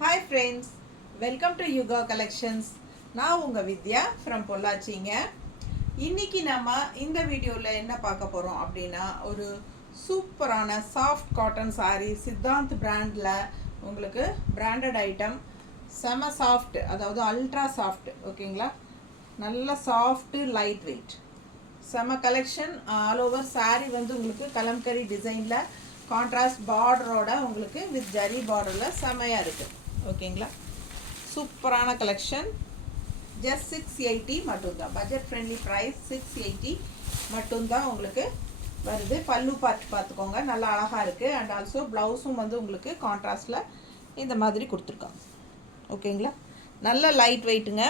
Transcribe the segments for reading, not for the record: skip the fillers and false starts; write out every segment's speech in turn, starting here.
Hi friends, welcome to Yuga Collections. நான் உங்க வித்யா from பொள்ளாச்சிங்க. இன்னைக்கு நம்ம இந்த வீடியோல என்ன பார்க்க போறோம் அப்படின்னா ஒரு சூப்பரான சாஃப்ட் காட்டன் saree சித்தாந்த் பிராண்ட்ல உங்களுக்கு பிராண்டட் ஐட்டம் செம சாஃப்ட், அதாவது அல்ட்ரா சாஃப்ட். ஓகேங்களா, நல்ல சாஃப்ட் லைட் வெயிட் செம கலெக்ஷன். ஆல் ஓவர் saree வந்து உங்களுக்கு கலம்கரி டிசைனில் கான்ட்ராஸ்ட் பார்டரோட உங்களுக்கு வித் ஜரி பார்டரில் செமையாக இருக்குது. ஓகேங்களா, சூப்பரான கலெக்ஷன். ஜஸ்ட் 680 மட்டும்தான், பட்ஜெட் ஃப்ரெண்ட்லி ப்ரைஸ். 680 மட்டும்தான் உங்களுக்கு வருது. பல்லு பார்த்துக்கோங்க, நல்லா அழகாக இருக்குது. அண்ட் ஆல்சோ ப்ளவுஸும் வந்து உங்களுக்கு கான்ட்ராஸ்டில் இந்த மாதிரி கொடுத்துருக்காங்க. ஓகேங்களா, நல்ல லைட் வெயிட்டுங்க.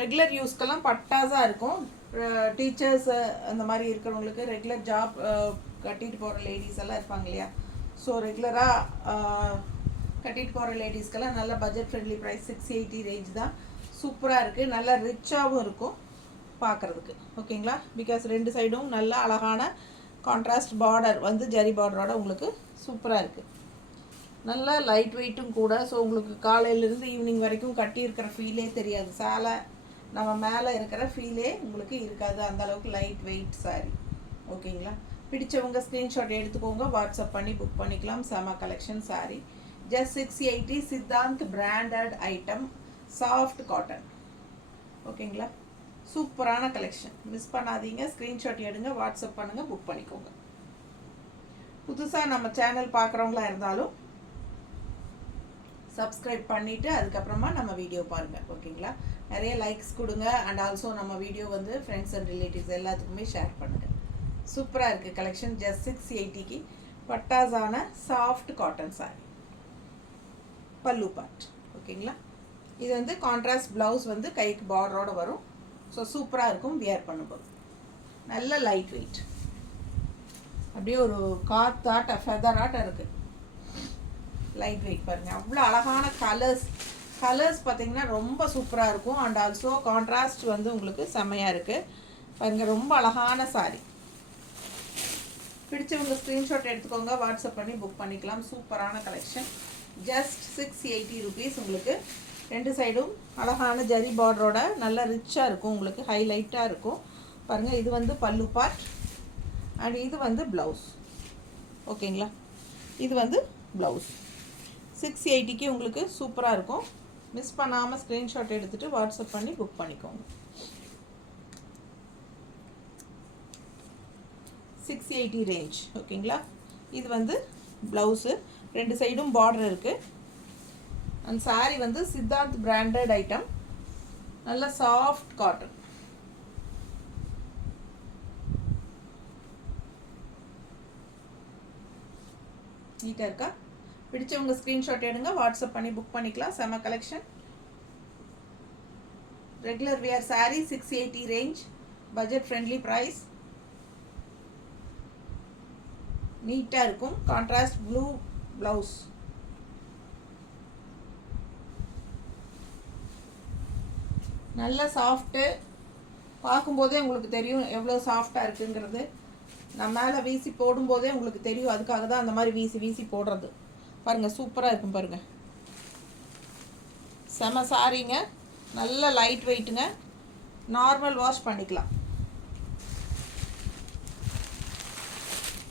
ரெகுலர் யூஸ்க்கெல்லாம் பட்டாஸாக இருக்கும். டீச்சர்ஸ் அந்த மாதிரி இருக்கிறவங்களுக்கு, ரெகுலர் ஜாப் கட்டிட்டு போகிற லேடிஸ் எல்லாம் இருப்பாங்க இல்லையா, ஸோ ரெகுலராக கட்டிட்டு போகிற லேடிஸ்க்கெல்லாம் நல்ல பட்ஜெட் ஃப்ரெண்ட்லி ப்ரைஸ். 680 ரேஞ்ச் தான். சூப்பராக இருக்குது, நல்லா ரிச்சாகவும் இருக்கும் பார்க்குறதுக்கு. ஓகேங்களா, பிகாஸ் ரெண்டு சைடும் நல்ல அழகான கான்ட்ராஸ்ட் பார்டர் வந்து ஜரி பார்டரோட உங்களுக்கு சூப்பராக இருக்குது. நல்ல லைட் வெயிட்டும் கூட. ஸோ உங்களுக்கு காலையிலேருந்து ஈவினிங் வரைக்கும் கட்டியிருக்கிற ஃபீலே தெரியாது. சேலை நம்ம மேலே இருக்கிற ஃபீலே உங்களுக்கு இருக்காது, அந்தளவுக்கு லைட் வெயிட் சாரி. ஓகேங்களா, பிடிச்சவங்க ஸ்க்ரீன்ஷாட் எடுத்துக்கோங்க, வாட்ஸ்அப் பண்ணி புக் பண்ணிக்கலாம். செம collection sorry. Just 680 Siddhant branded item soft cotton. ஓகேங்களா, சூப்பரான கலெக்ஷன், மிஸ் பண்ணாதீங்க. ஸ்க்ரீன்ஷாட் எடுங்க, வாட்ஸ்அப் பண்ணுங்கள், புக் பண்ணிக்கோங்க. புதுசாக நம்ம சேனல் பார்க்குறவங்களா இருந்தாலும் சப்ஸ்கிரைப் பண்ணிவிட்டு அதுக்கப்புறமா நம்ம வீடியோ பாருங்கள். ஓகேங்களா, நிறைய லைக்ஸ் கொடுங்க. அண்ட் ஆல்சோ நம்ம வீடியோ வந்து ஃப்ரெண்ட்ஸ் அண்ட் ரிலேட்டிவ்ஸ் எல்லாத்துக்குமே ஷேர் பண்ணுங்கள். சூப்பராக இருக்குது கலெக்ஷன். ஜஸ்ட் 680க்கு பட்டாஸான சாஃப்ட் காட்டன் சாரி. பல்லு பார்ட். ஓகேங்களா, இது வந்து கான்ட்ராஸ்ட் ப்ளவுஸ் வந்து கைக்கு பார்டரோடு வரும். ஸோ சூப்பராக இருக்கும் வியர் பண்ணும்போது. நல்ல லைட் வெயிட், அப்படியே ஒரு காத்தாட்ட ஃபெதராட்ட இருக்குது. லைட் வெயிட் பாருங்கள், அவ்வளோ அழகான கலர்ஸ் பார்த்தீங்கன்னா ரொம்ப சூப்பராக இருக்கும். அண்ட் ஆல்சோ கான்ட்ராஸ்ட் வந்து உங்களுக்கு செம்மையாக இருக்குது பாருங்கள். ரொம்ப அழகான சாரி. பிடிச்சவங்க ஸ்க்ரீன்ஷாட் எடுத்துக்கோங்க, வாட்ஸ்அப் பண்ணி புக் பண்ணிக்கலாம். சூப்பரான கலெக்ஷன். Just 680 rupees. உங்களுக்கு ரெண்டு சைடும் அழகான ஜரி பார்டரோட நல்ல ரிச்சாக இருக்கும், உங்களுக்கு ஹைலைட்டாக இருக்கும் பாருங்கள். இது வந்து பல்லு பார்ட் அண்ட் இது வந்து ப்ளவுஸ். ஓகேங்களா, இது வந்து ப்ளவுஸ். 680க்கு உங்களுக்கு சூப்பராக இருக்கும். மிஸ் பண்ணாமல் ஸ்க்ரீன்ஷாட் எடுத்துகிட்டு வாட்ஸ்அப் பண்ணி புக் பண்ணிக்கோங்க. 680 ரேஞ்ச். ஓகேங்களா, இது வந்து ப்ளவுஸு, ரெண்டு சைடும் பார்டர் இருக்குது. அண்ட் சாரி வந்து சித்தாந்த் பிராண்டட் ஐட்டம், நல்ல சாஃப்ட் காட்டன். நீட்டாக இருக்கா? பிடிச்சவங்க ஸ்க்ரீன்ஷாட் எடுங்க, வாட்ஸ்அப் பண்ணி புக் பண்ணிக்கலாம். செம collection. Regular wear sari 680 range, budget friendly price. நீட்டாக இருக்கும். Contrast blue blouse. நல்ல சாஃப்ட்டு, பார்க்கும்போதே உங்களுக்கு தெரியும் எவ்வளோ சாஃப்டாக இருக்குங்கிறது. நான் மேலே வீசி போடும்போதே உங்களுக்கு தெரியும், அதுக்காக தான் அந்த மாதிரி வீசி வீசி போடுறது. பாருங்கள், சூப்பராக இருக்கும் பாருங்கள். செம சாரிங்க, நல்ல லைட் வெயிட்டுங்க. நார்மல் வாஷ் பண்ணிக்கலாம்.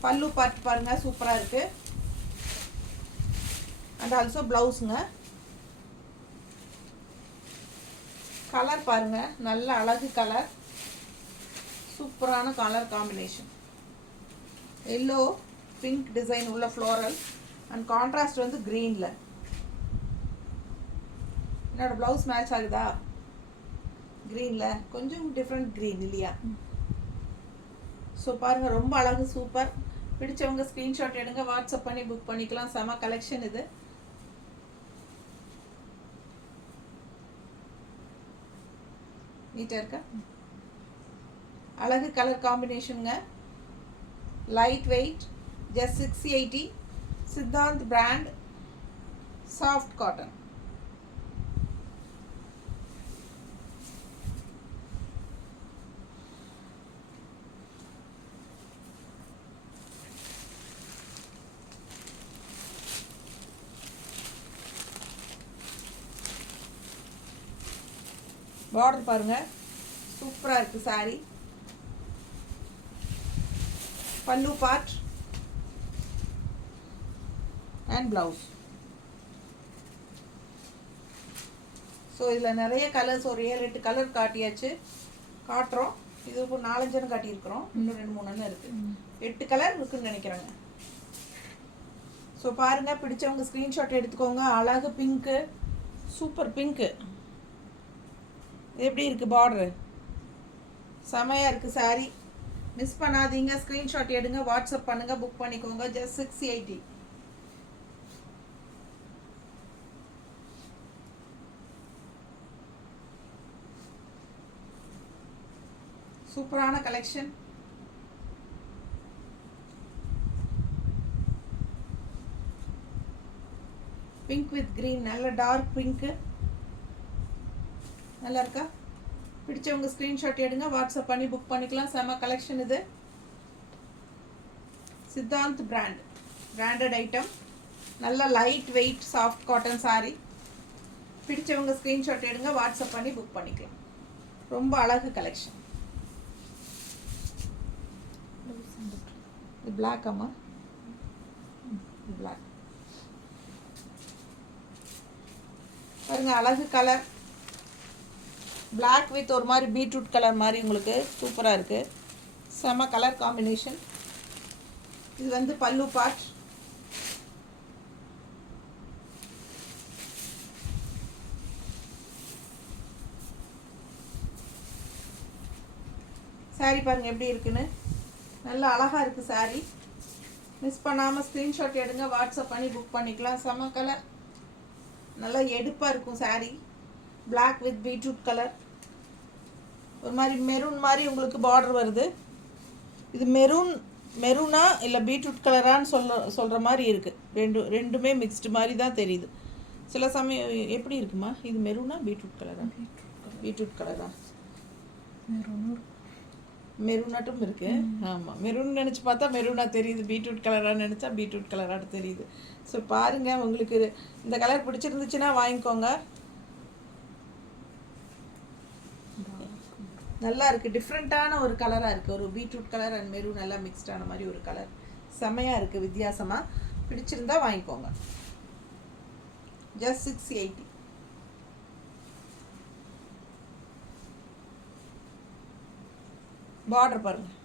பல்லு பார்ட் பாருங்கள், சூப்பராக இருக்குது. And also ப்ளவுஸுங்க. கலர் பாருங்கள், நல்ல அழகு கலர், சூப்பரான colour combination. Yellow pink design உள்ள ஃப்ளோரல் அண்ட் கான்ட்ராஸ்ட் வந்து க்ரீனில். என்னோடய ப்ளவுஸ் மேட்ச் ஆகுதா? க்ரீனில் கொஞ்சம் டிஃப்ரெண்ட் க்ரீன் இல்லையா? ஸோ பாருங்கள், ரொம்ப அழகு, சூப்பர். பிடிச்சவங்க ஸ்க்ரீன்ஷாட் எடுங்க, வாட்ஸ்அப் பண்ணி புக் பண்ணிக்கலாம். செம கலெக்ஷன் இது. நீட்டாக இருக்கா? அழகு கலர் காம்பினேஷனுங்க, light weight. Just 680 Siddhant brand soft cotton. Border பாருங்கள், சூப்பராக இருக்குது சாரீ. பல்லு பார்ட் அண்ட் ப்ளவுஸ். ஸோ இதில் நிறைய கலர்ஸ், ஒரு 7-8 கலர் காட்டியாச்சு, காட்டுறோம். இது இப்போ 4-5 காட்டியிருக்கிறோம், இன்னும் 2-3 இருக்குது. 8 கலர் இருக்குதுன்னு நினைக்கிறேங்க. ஸோ பாருங்கள், பிடிச்சவங்க ஸ்க்ரீன்ஷாட் எடுத்துக்கோங்க. அழகு பிங்க்கு, சூப்பர் பிங்க்கு. எப்படி இருக்குது பார்டரு? செமையாக இருக்குது சாரீ. மிஸ் பண்ணாதீங்க, ஸ்க்ரீன்ஷாட் எடுங்க, வாட்ஸ்அப் பண்ணுங்கள், புக் பண்ணிக்கோங்க. ஜஸ்ட் 680. சூப்பரான கலெக்ஷன். பிங்க் வித் கிரீன், நல்ல டார்க் பிங்க்கு. நல்லா இருக்கா? பிடிச்சவங்க ஸ்க்ரீன்ஷாட் எடுங்க, வாட்ஸ்அப் பண்ணி புக் பண்ணிக்கலாம். செம கலெக்ஷன் இது. Siddhant branded item. நல்ல light weight soft cotton sari. பிடிச்சவங்க ஸ்க்ரீன்ஷாட் எடுங்க, வாட்ஸ்அப் பண்ணி புக் பண்ணிக்கலாம். ரொம்ப அழகு கலெக்ஷன். இது பிளாக். அம்மா பிளாக் பாருங்க, அழகு கலர். பிளாக் வித் ஒரு மாதிரி பீட்ரூட் கலர் மாதிரி உங்களுக்கு சூப்பராக இருக்குது. செம கலர் காம்பினேஷன். இது வந்து பல்லு பார்ட். சாரீ பாருங்கள் எப்படி இருக்குன்னு. நல்லா அழகாக இருக்குது சாரீ. மிஸ் பண்ணாமல் ஸ்க்ரீன்ஷாட் எடுங்க, வாட்ஸ்அப் பண்ணி புக் பண்ணிக்கலாம். செம கலர், நல்லா எடுப்பாக இருக்கும் sari. Black with beetroot colour, ஒரு மாதிரி மெரூன் மாதிரி உங்களுக்கு பார்டர் வருது. இது மெரூனா இல்லை பீட்ரூட் கலரான்னு சொல்கிற மாதிரி இருக்குது. ரெண்டுமே மிக்ஸ்டு மாதிரி தான் தெரியுது. சில சமயம் எப்படி இருக்குமா, இது மெரூனா பீட்ரூட் கலரா? பீட்ரூட் கலரா? மெரூனாட்டும் இருக்கு. ஆமாம், மெரூன் நினச்சி பார்த்தா மெரூனாக தெரியுது, பீட்ரூட் கலராக நினச்சா பீட்ரூட் கலராக தெரியுது. ஸோ பாருங்கள், உங்களுக்கு இந்த கலர் பிடிச்சிருந்துச்சுன்னா வாங்கிக்கோங்க. நல்லா இருக்குது, டிஃப்ரெண்ட்டான ஒரு கலராக இருக்குது. ஒரு பீட்ரூட் கலர் அண்ட் மெரூன் நல்லா மிக்ஸ்டான மாதிரி ஒரு கலர். செம்மையாக இருக்குது, வித்தியாசமாக. பிடிச்சிருந்தா வாங்கிக்கோங்க. ஜஸ்ட் 680. பார்டர் பாருங்கள்,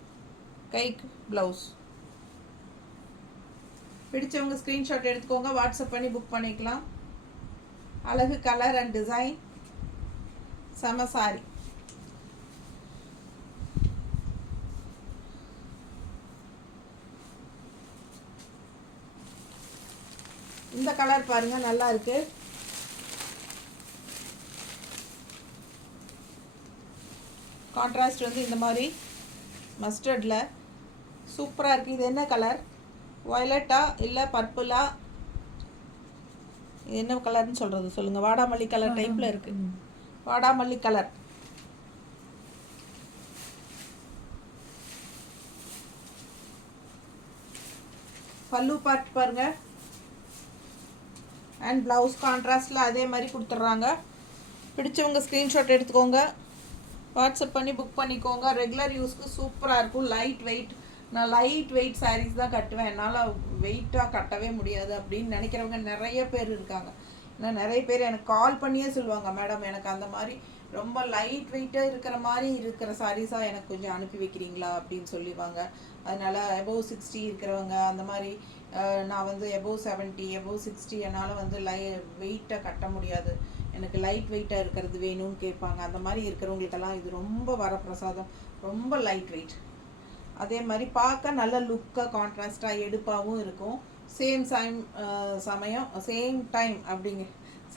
கைக்கு ப்ளவுஸ். பிடிச்சவங்க ஸ்க்ரீன்ஷாட் எடுத்துக்கோங்க, வாட்ஸ்அப் பண்ணி புக் பண்ணிக்கலாம். அழகு கலர் அண்ட் டிசைன், செம சாரி. இந்த கலர் பாருங்கள், நல்லா இருக்குது. கான்ட்ராஸ்ட் வந்து இந்த மாதிரி மஸ்டர்டில் சூப்பராக இருக்குது. இது என்ன கலர்? வயலட்டா இல்லை பர்பிளா? இது என்ன கலர்னு சொல்கிறது சொல்லுங்கள். வாடாமல்லி கலர் டைப்பில் இருக்குது. வாடாமல்லி கலர். பல்லு பார்ட் பாருங்கள் அண்ட் ப்ளவுஸ் கான்ட்ராஸ்டில் அதே மாதிரி கொடுத்துட்றாங்க. பிடிச்சவங்க ஸ்க்ரீன்ஷாட் எடுத்துக்கோங்க, வாட்ஸ்அப் பண்ணி புக் பண்ணிக்கோங்க. ரெகுலர் யூஸ்க்கு சூப்பராக இருக்கும். Light weight. நான் லைட் வெயிட் சாரீஸ் தான் கட்டுவேன், என்னால் வெயிட்டாக கட்டவே முடியாது அப்படின்னு நினைக்கிறவங்க நிறைய பேர் இருக்காங்க. ஏன்னா நிறைய பேர் எனக்கு கால் பண்ணியே சொல்லுவாங்க, மேடம் எனக்கு அந்த மாதிரி ரொம்ப லைட் வெயிட்டாக இருக்கிற மாதிரி இருக்கிற சாரீஸாக எனக்கு கொஞ்சம் அனுப்பி வைக்கிறீங்களா அப்படின்னு சொல்லிடுவாங்க. அதனால் எபோவ் 60 இருக்கிறவங்க அந்த மாதிரி, நான் வந்து எபோவ் 70 எபோவ் 60 என்னால் வந்து வெயிட்டாக கட்ட முடியாது, எனக்கு லைட் வெயிட்டாக இருக்கிறது வேணும்னு கேட்பாங்க. அந்த மாதிரி இருக்கிறவங்களுக்கெல்லாம் இது ரொம்ப வரப்பிரசாதம். ரொம்ப லைட் வெயிட், அதே மாதிரி பார்க்க நல்ல லுக்காக கான்ட்ராஸ்டாக எடுப்பாகவும் இருக்கும். சேம்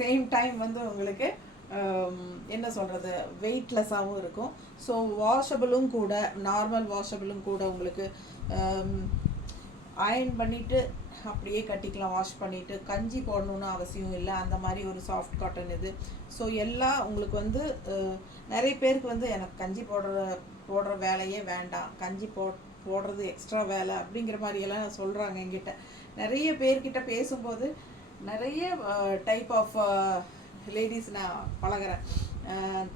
சேம் டைம் வந்து உங்களுக்கு என்ன சொல்கிறது, வெயிட்லெஸ்ஸாகவும் இருக்கும். ஸோ வாஷபிளும் கூட, நார்மல் வாஷபிளும் கூட. உங்களுக்கு அயர்ன் பண்ணிவிட்டு அப்படியே கட்டிக்கலாம், வாஷ் பண்ணிவிட்டு. கஞ்சி போடணுன்னு அவசியம் இல்லை, அந்த மாதிரி ஒரு சாஃப்ட் காட்டன் இது. ஸோ எல்லாம் உங்களுக்கு வந்து நிறைய பேருக்கு வந்து எனக்கு கஞ்சி போடுற வேலையே வேண்டாம், கஞ்சி போடுறது எக்ஸ்ட்ரா வேலை அப்படிங்கிற மாதிரியெல்லாம் சொல்கிறாங்க என்கிட்ட. நிறைய பேர்கிட்ட பேசும்போது நிறைய டைப் ஆஃப் லேடிஸ் நான் பழகிறேன்.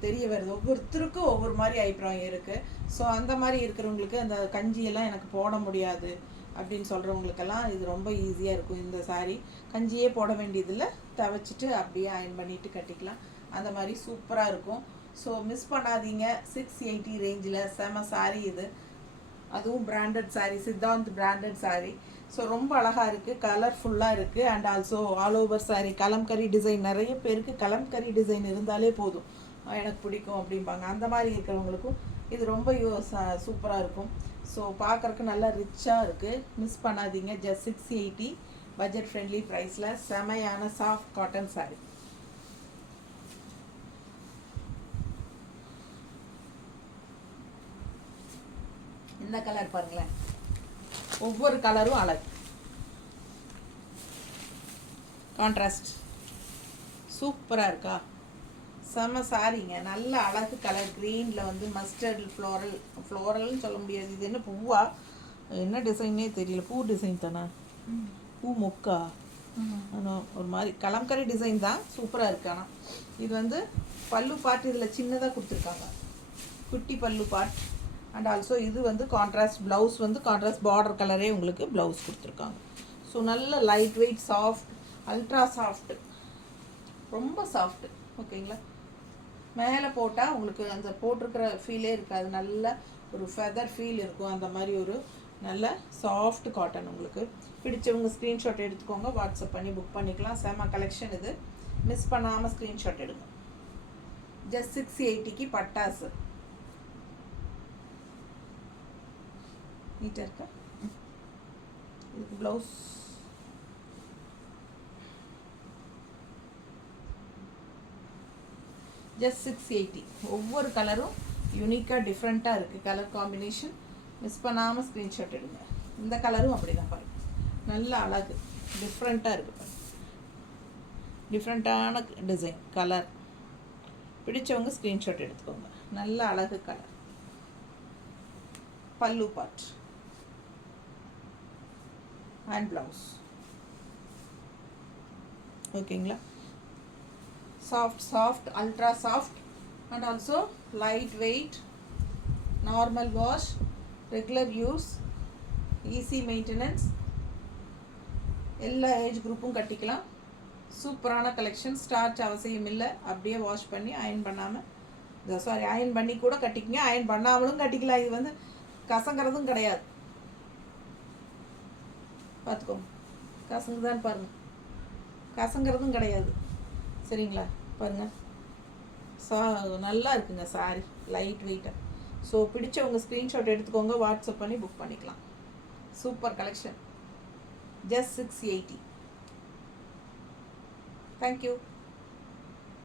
தெரிய வருது. ஒவ்வொருத்தருக்கும் ஒவ்வொரு மாதிரி அபிப்பிராயம் இருக்குது. ஸோ அந்த மாதிரி இருக்கிறவங்களுக்கு அந்த கஞ்சியெல்லாம் எனக்கு போட முடியாது அப்படின்னு சொல்கிறவங்களுக்கெல்லாம் இது ரொம்ப ஈஸியாக இருக்கும். இந்த சாரீ கஞ்சியே போட வேண்டியதில்லை, துவைச்சிட்டு அப்படியே அயன் பண்ணிவிட்டு கட்டிக்கலாம். அந்த மாதிரி சூப்பராக இருக்கும். ஸோ மிஸ் பண்ணாதீங்க. 680 ரேஞ்சில் செம சாரீ இது. அதுவும் branded sari, Siddhant branded sari. So ரொம்ப அழகாக இருக்குது, கலர்ஃபுல்லாக இருக்குது. And also all over sari kalamkari design. நிறைய பேருக்கு கலம்கரி டிசைன் இருந்தாலே போதும், எனக்கு பிடிக்கும் அப்படிம்பாங்க. அந்த மாதிரி இருக்கிறவங்களுக்கும் இது ரொம்ப சூப்பராக இருக்கும். ஸோ பார்க்குறக்கு நல்லா ரிச்சாக இருக்குது. மிஸ் பண்ணாதீங்க. ஜஸ்ட் 680 பட்ஜெட் ஃப்ரெண்ட்லி ப்ரைஸில் செமையான சாஃப்ட் காட்டன் சாரீ. இந்த கலர் பாருங்களேன், ஒவ்வொரு கலரும் அழகு. கான்ட்ராஸ்ட் சூப்பராக இருக்கா? செம்ம சாரிங்க. நல்ல அழகு கலர். க்ரீனில் வந்து மஸ்டர்ட் ஃப்ளோரல்னு சொல்ல முடியாது. இது என்ன பூவா, என்ன டிசைனே தெரியல. பூ டிசைன் தானே, பூ மொக்கா, ஒரு மாதிரி கலம்கரி டிசைன் தான். சூப்பராக இருக்கு. ஆனால் இது வந்து பல்லு பாட்டு இதில் சின்னதாக கொடுத்துருக்காங்க, குட்டி பல்லு பாட். அண்ட் ஆல்சோ இது வந்து கான்ட்ராஸ்ட் ப்ளவுஸ், வந்து கான்ட்ராஸ்ட் பார்டர் கலரே உங்களுக்கு ப்ளவுஸ் கொடுத்துருக்காங்க. ஸோ நல்ல light weight, soft, ultra soft, ரொம்ப சாஃப்ட்டு. ஓகேங்களா? மேலே போட்டால் உங்களுக்கு அந்த போட்டிருக்கிற ஃபீலே இருக்காது, நல்ல ஒரு ஃபெதர் ஃபீல் இருக்கும். அந்த மாதிரி ஒரு நல்ல சாஃப்ட் காட்டன். உங்களுக்கு பிடிச்சவங்க ஸ்க்ரீன்ஷாட் எடுத்துக்கோங்க, வாட்ஸ்அப் பண்ணி புக் பண்ணிக்கலாம். செம கலெக்ஷன் இது, மிஸ் பண்ணாமல் ஸ்க்ரீன்ஷாட் எடுங்க. ஜஸ்ட் 680க்கு பட்டாசு. நீட்டாக இருக்கா? இதுக்கு ப்ளவுஸ் ஜஸ்ட் 680. ஒவ்வொரு கலரும் யூனிக்காக டிஃப்ரெண்ட்டாக இருக்குது. கலர் காம்பினேஷன் மிஸ் பண்ணாமல் ஸ்க்ரீன்ஷாட் எடுங்க. இந்த கலரும் அப்படி தான் பாருங்கள், நல்ல அழகு, டிஃப்ரெண்ட்டாக இருக்குது பாருங்கள். டிஃப்ரெண்ட்டான டிசைன், கலர். பிடிச்சவங்க ஸ்க்ரீன்ஷாட் எடுத்துக்கோங்க. நல்ல அழகு கலர். பல்லு பார்ட் அண்ட் ப்ளவுஸ். ஓகேங்களா? soft, ultra soft, and also lightweight, normal wash, regular use, easy maintenance. எல்லா ஏஜ் குரூப்பும் கட்டிக்கலாம். சூப்பரான கலெக்ஷன். ஸ்டார்ச் அவசியம் இல்லை, அப்படியே வாஷ் பண்ணி அயன் பண்ணாமல், அயன் பண்ணி கூட கட்டிக்கங்க, அயன் பண்ணாமலும் கட்டிக்கலாம். இது வந்து கசங்கிறதும் கிடையாது. பார்த்துக்கோங்க, கசங்குதான் பாருங்கள், கசங்கிறதும் கிடையாது. சரிங்களா? பாருங்கள், நல்லா இருக்குங்க சாரி, லைட் வெயிட்டாக. ஸோ பிடிச்சவங்க ஸ்க்ரீன்ஷாட் எடுத்துக்கோங்க, வாட்ஸ்அப் பண்ணி புக் பண்ணிக்கலாம். Super collection. ஜஸ்ட் 680. தேங்க்யூ.